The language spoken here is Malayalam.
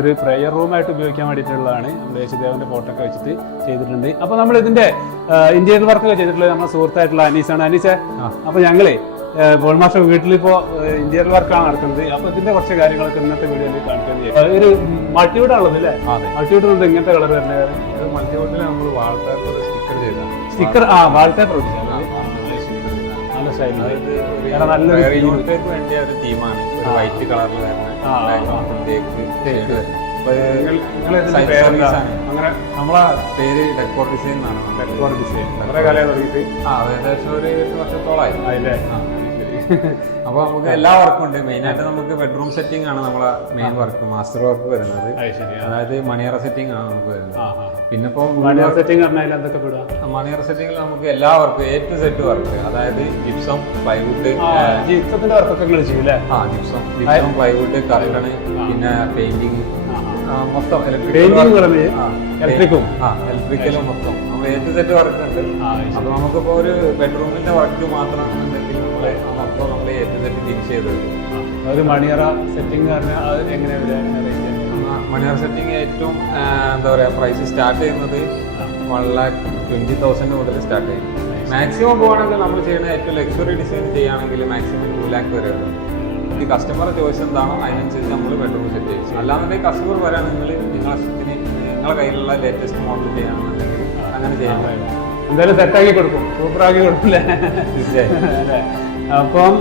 ഒരു പ്രയർ റൂമായിട്ട് ഉപയോഗിക്കാൻ വേണ്ടിയിട്ടുള്ളതാണ്. നമ്മൾ യേശുദേവന്റെ ഫോട്ടോ ഒക്കെ വെച്ചിട്ട് ചെയ്തിട്ടുണ്ട്. അപ്പൊ നമ്മൾ ഇതിന്റെ ഇന്റീരിയർ വർക്ക് ഒക്കെ ചെയ്തിട്ടുള്ളത് നമ്മുടെ സുഹൃത്തായിട്ടുള്ള അനീസാണ്. അനീസെ, അപ്പൊ ഞങ്ങളെ പോൾ മാസ്റ്റർ വീട്ടിലിപ്പോ ഇന്റീരിയർ വർക്കാണ് നടക്കുന്നത്. അപ്പൊ ഇതിന്റെ കുറച്ച് കാര്യങ്ങളൊക്കെ ഇന്നത്തെ വീഡിയോയിൽ കാണിക്കുന്നത്. ഒരു മൾട്ടിവുഡ് ആണുള്ളത് അല്ലേ? മൾട്ടിവുഡ് ഉണ്ട്. ഇങ്ങനത്തെ കളർ തന്നെ മൾട്ടിവുഡിൽ നമ്മൾ വാൾപേപ്പർ സ്റ്റിക്കർ ചെയ്താണ്. സ്റ്റിക്കർ വാൾപേപ്പർ നല്ലൊരു വേണ്ടിയ ഒരു തീമാണ്. ഒരു വൈറ്റ് കളറിൽ അങ്ങനെ നമ്മളെ പേര് ഡെക്കോർ ഡിസൈൻ എന്നാണ്. ഡെക്കോർ ഡിസൈൻ ഏകദേശം ഒരു 8 വർഷത്തോളായി. അപ്പൊ നമുക്ക് എല്ലാ വർക്കും ഉണ്ട്. മെയിൻ ആയിട്ട് നമുക്ക് ബെഡ്റൂം സെറ്റിംഗ് ആണ് നമ്മളെ മെയിൻ വർക്ക്, മാസ്റ്റർ വർക്ക് വരുന്നത്. അതായത് മണിയറ സെറ്റിംഗ് ആണ് നമുക്ക് വരുന്നത്. പിന്നെ ഇപ്പൊ മണിയറ സെറ്റിംഗ് മണിയറ സെറ്റിംഗിൽ നമുക്ക് എല്ലാ വർക്കും A to Z വർക്ക്, അതായത് ജിപ്സം, പ്ലൈവുഡ്, ജിപ്സത്തിന്റെ വർക്കൊക്കെ ചെയ്യൂലേ? ജിപ്സം, പ്ലൈവുഡ്, കർട്ടണ്, പിന്നെ പെയിന്റിങ്, മൊത്തം ഇലക്ട്രിക്കലും മൊത്തം നമ്മൾ A to Z വർക്ക് ഉണ്ട്. അപ്പൊ നമുക്കിപ്പോ ഒരു ബെഡ്റൂമിന്റെ വർക്ക് മാത്രമാണെന്നുണ്ടെങ്കിൽ മൊത്തം നമ്മൾ A to Z ഫിനിഷ് ചെയ്തത്. ഒരു മണിയറ സെറ്റിംഗ് മണിയറ സെറ്റിംഗ് ഏറ്റവും എന്താ പറയാ പ്രൈസ് സ്റ്റാർട്ട് ചെയ്യുന്നത് 1,20,000 മുതൽ സ്റ്റാർട്ട് ചെയ്യും. മാക്സിമം പോകുകയാണെങ്കിൽ നമ്മൾ ചെയ്യുന്ന ഏറ്റവും ലക്ഷറി ഡിസൈൻ ചെയ്യുകയാണെങ്കിൽ മാക്സിമം 2 lakh വരെ ഉണ്ട്. ഈ കസ്റ്റമറുടെ ചോയ്സ് എന്താണോ അതിനനുസരിച്ച് നമ്മൾ ബെഡ്റൂം സെറ്റ് ചെയ്യും. അല്ലാന്നുണ്ടെങ്കിൽ കസ്റ്റമർ വരാൻ നിങ്ങളെ കയ്യിലുള്ള ലേറ്റസ്റ്റ് മോഡൽ ചെയ്യാണെന്നുണ്ടെങ്കിൽ അങ്ങനെ ചെയ്യാൻ കഴിയും. എന്തായാലും സെറ്റാക്കി കൊടുക്കും, സൂപ്പറാക്കി കൊടുക്കില്ലേ? തീർച്ചയായും. അപ്പം